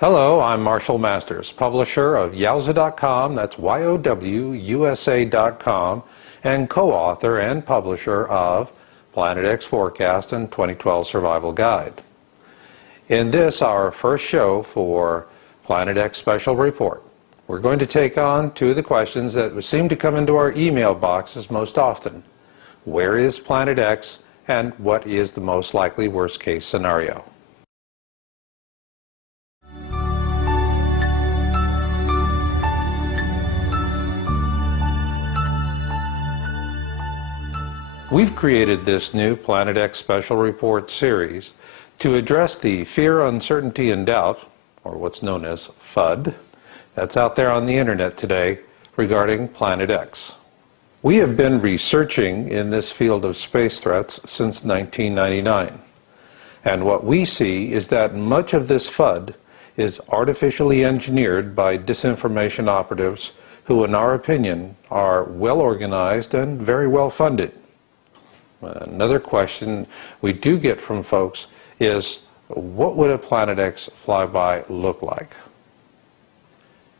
Hello, I'm Marshall Masters, publisher of Yowza.com, that's YOWUSA.com, and co-author and publisher of Planet X Forecast and 2012 Survival Guide. In this, our first show for Planet X Special Report, we're going to take on two of the questions that seem to come into our email boxes most often. Where is Planet X, and what is the most likely worst-case scenario? We've created this new Planet X Special Report series to address the fear, uncertainty, and doubt, or what's known as FUD, that's out there on the internet today regarding Planet X. We have been researching in this field of space threats since 1999, and what we see is that much of this FUD is artificially engineered by disinformation operatives who, in our opinion, are well organized and very well funded. Another question we do get from folks is, what would a Planet X flyby look like?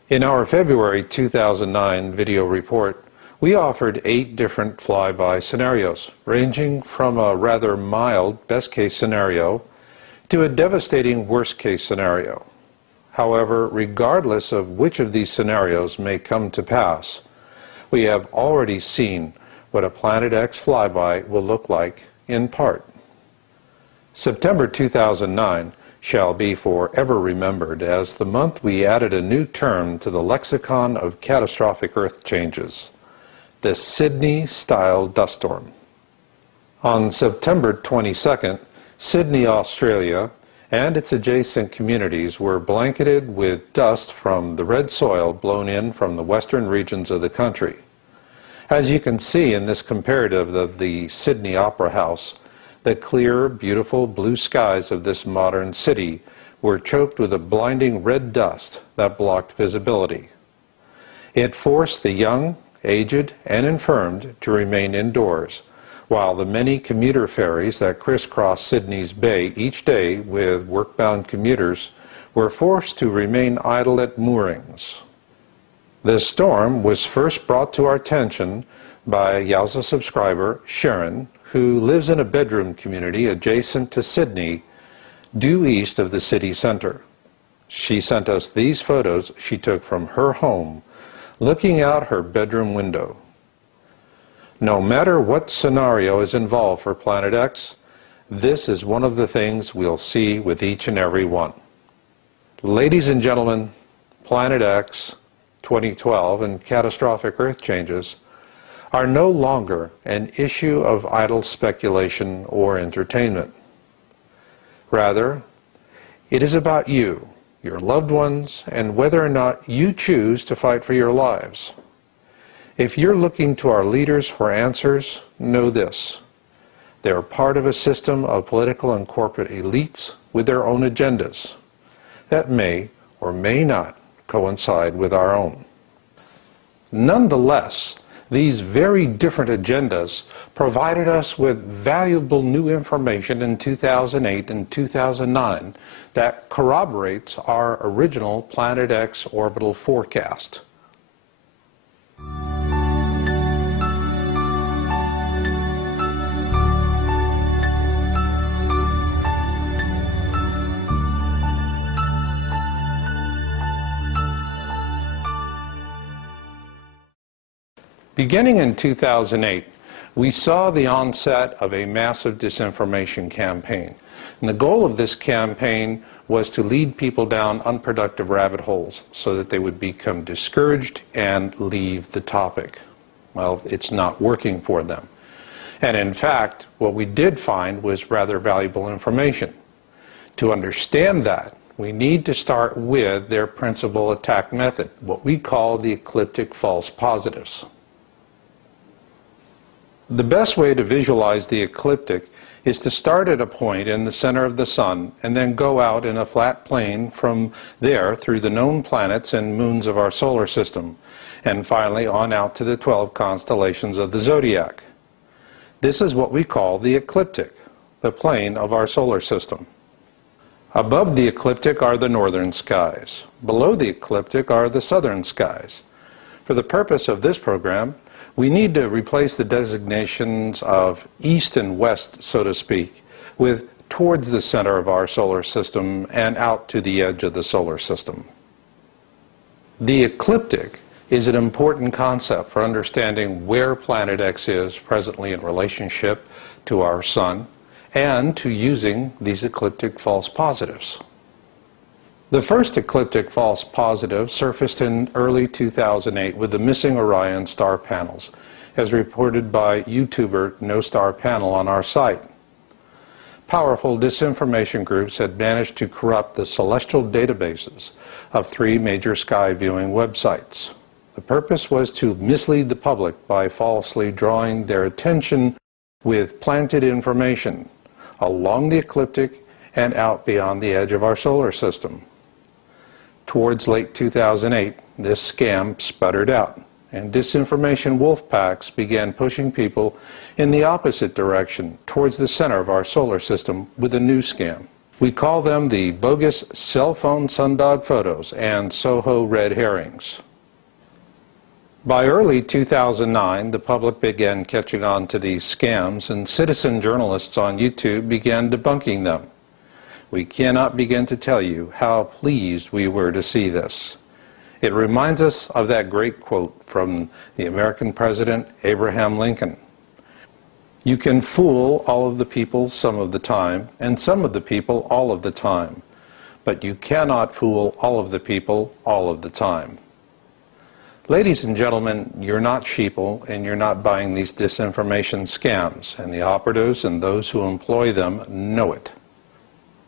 In our February 2009 video report, we offered 8 different flyby scenarios, ranging from a rather mild best-case scenario to a devastating worst-case scenario. However, regardless of which of these scenarios may come to pass, we have already seen what a Planet X flyby will look like in part. September 2009 shall be forever remembered as the month we added a new term to the lexicon of catastrophic Earth changes, the Sydney-style dust storm. On September 22nd, Sydney, Australia, and its adjacent communities were blanketed with dust from the red soil blown in from the western regions of the country. As you can see in this comparative of the Sydney Opera House, the clear, beautiful blue skies of this modern city were choked with a blinding red dust that blocked visibility. It forced the young, aged, and infirmed to remain indoors, while the many commuter ferries that crisscross Sydney's bay each day with work-bound commuters were forced to remain idle at moorings. This storm was first brought to our attention by Yowza subscriber Sharon, who lives in a bedroom community adjacent to Sydney, due east of the city center. She sent us these photos she took from her home, looking out her bedroom window. No matter what scenario is involved for Planet X, this is one of the things we'll see with each and every one. Ladies and gentlemen, Planet X 2012 and catastrophic Earth changes are no longer an issue of idle speculation or entertainment. Rather, it is about you, your loved ones, and whether or not you choose to fight for your lives. If you're looking to our leaders for answers, know this: they're part of a system of political and corporate elites with their own agendas that may or may not coincide with our own. Nonetheless, these very different agendas provided us with valuable new information in 2008 and 2009 that corroborates our original Planet X orbital forecast. Beginning in 2008, we saw the onset of a massive disinformation campaign. And the goal of this campaign was to lead people down unproductive rabbit holes so that they would become discouraged and leave the topic. Well, it's not working for them. And in fact, what we did find was rather valuable information. To understand that, we need to start with their principal attack method, what we call the ecliptic false positives. The best way to visualize the ecliptic is to start at a point in the center of the sun and then go out in a flat plane from there through the known planets and moons of our solar system, and finally on out to the 12 constellations of the zodiac. This is what we call the ecliptic, the plane of our solar system. Above the ecliptic are the northern skies. Below the ecliptic are the southern skies. For the purpose of this program, we need to replace the designations of east and west, so to speak, with towards the center of our solar system and out to the edge of the solar system. The ecliptic is an important concept for understanding where Planet X is presently in relationship to our Sun and to using these ecliptic false positives. The first ecliptic false positive surfaced in early 2008 with the missing Orion star panels, as reported by YouTuber No Star Panel on our site. Powerful disinformation groups had managed to corrupt the celestial databases of 3 major sky viewing websites. The purpose was to mislead the public by falsely drawing their attention with planted information along the ecliptic and out beyond the edge of our solar system. Towards late 2008, this scam sputtered out, and disinformation wolf packs began pushing people in the opposite direction, towards the center of our solar system, with a new scam. We call them the bogus cell phone sundog photos and Soho red herrings. By early 2009, the public began catching on to these scams, and citizen journalists on YouTube began debunking them. We cannot begin to tell you how pleased we were to see this. It reminds us of that great quote from the American President Abraham Lincoln. You can fool all of the people some of the time, and some of the people all of the time, but you cannot fool all of the people all of the time. Ladies and gentlemen, you're not sheeple, and you're not buying these disinformation scams, and the operatives and those who employ them know it.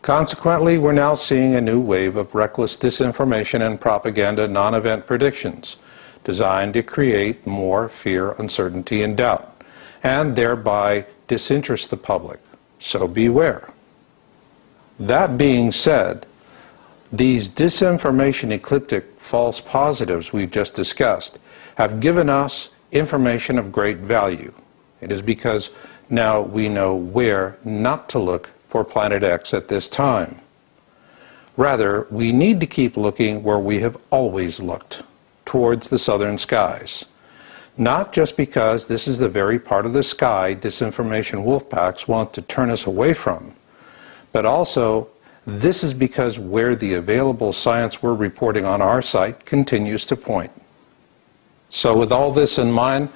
Consequently, we're now seeing a new wave of reckless disinformation and propaganda non-event predictions designed to create more fear, uncertainty, and doubt, and thereby disinterest the public. So beware. That being said, these disinformation ecliptic false positives we've just discussed have given us information of great value. It is because now we know where not to look for Planet X at this time. Rather, we need to keep looking where we have always looked, towards the southern skies. Not just because this is the very part of the sky disinformation wolf packs want to turn us away from, but also this is because where the available science we're reporting on our site continues to point. So with all this in mind,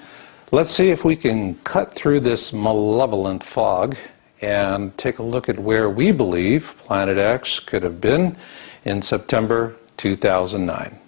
let's see if we can cut through this malevolent fog and take a look at where we believe Planet X could have been in September 2009.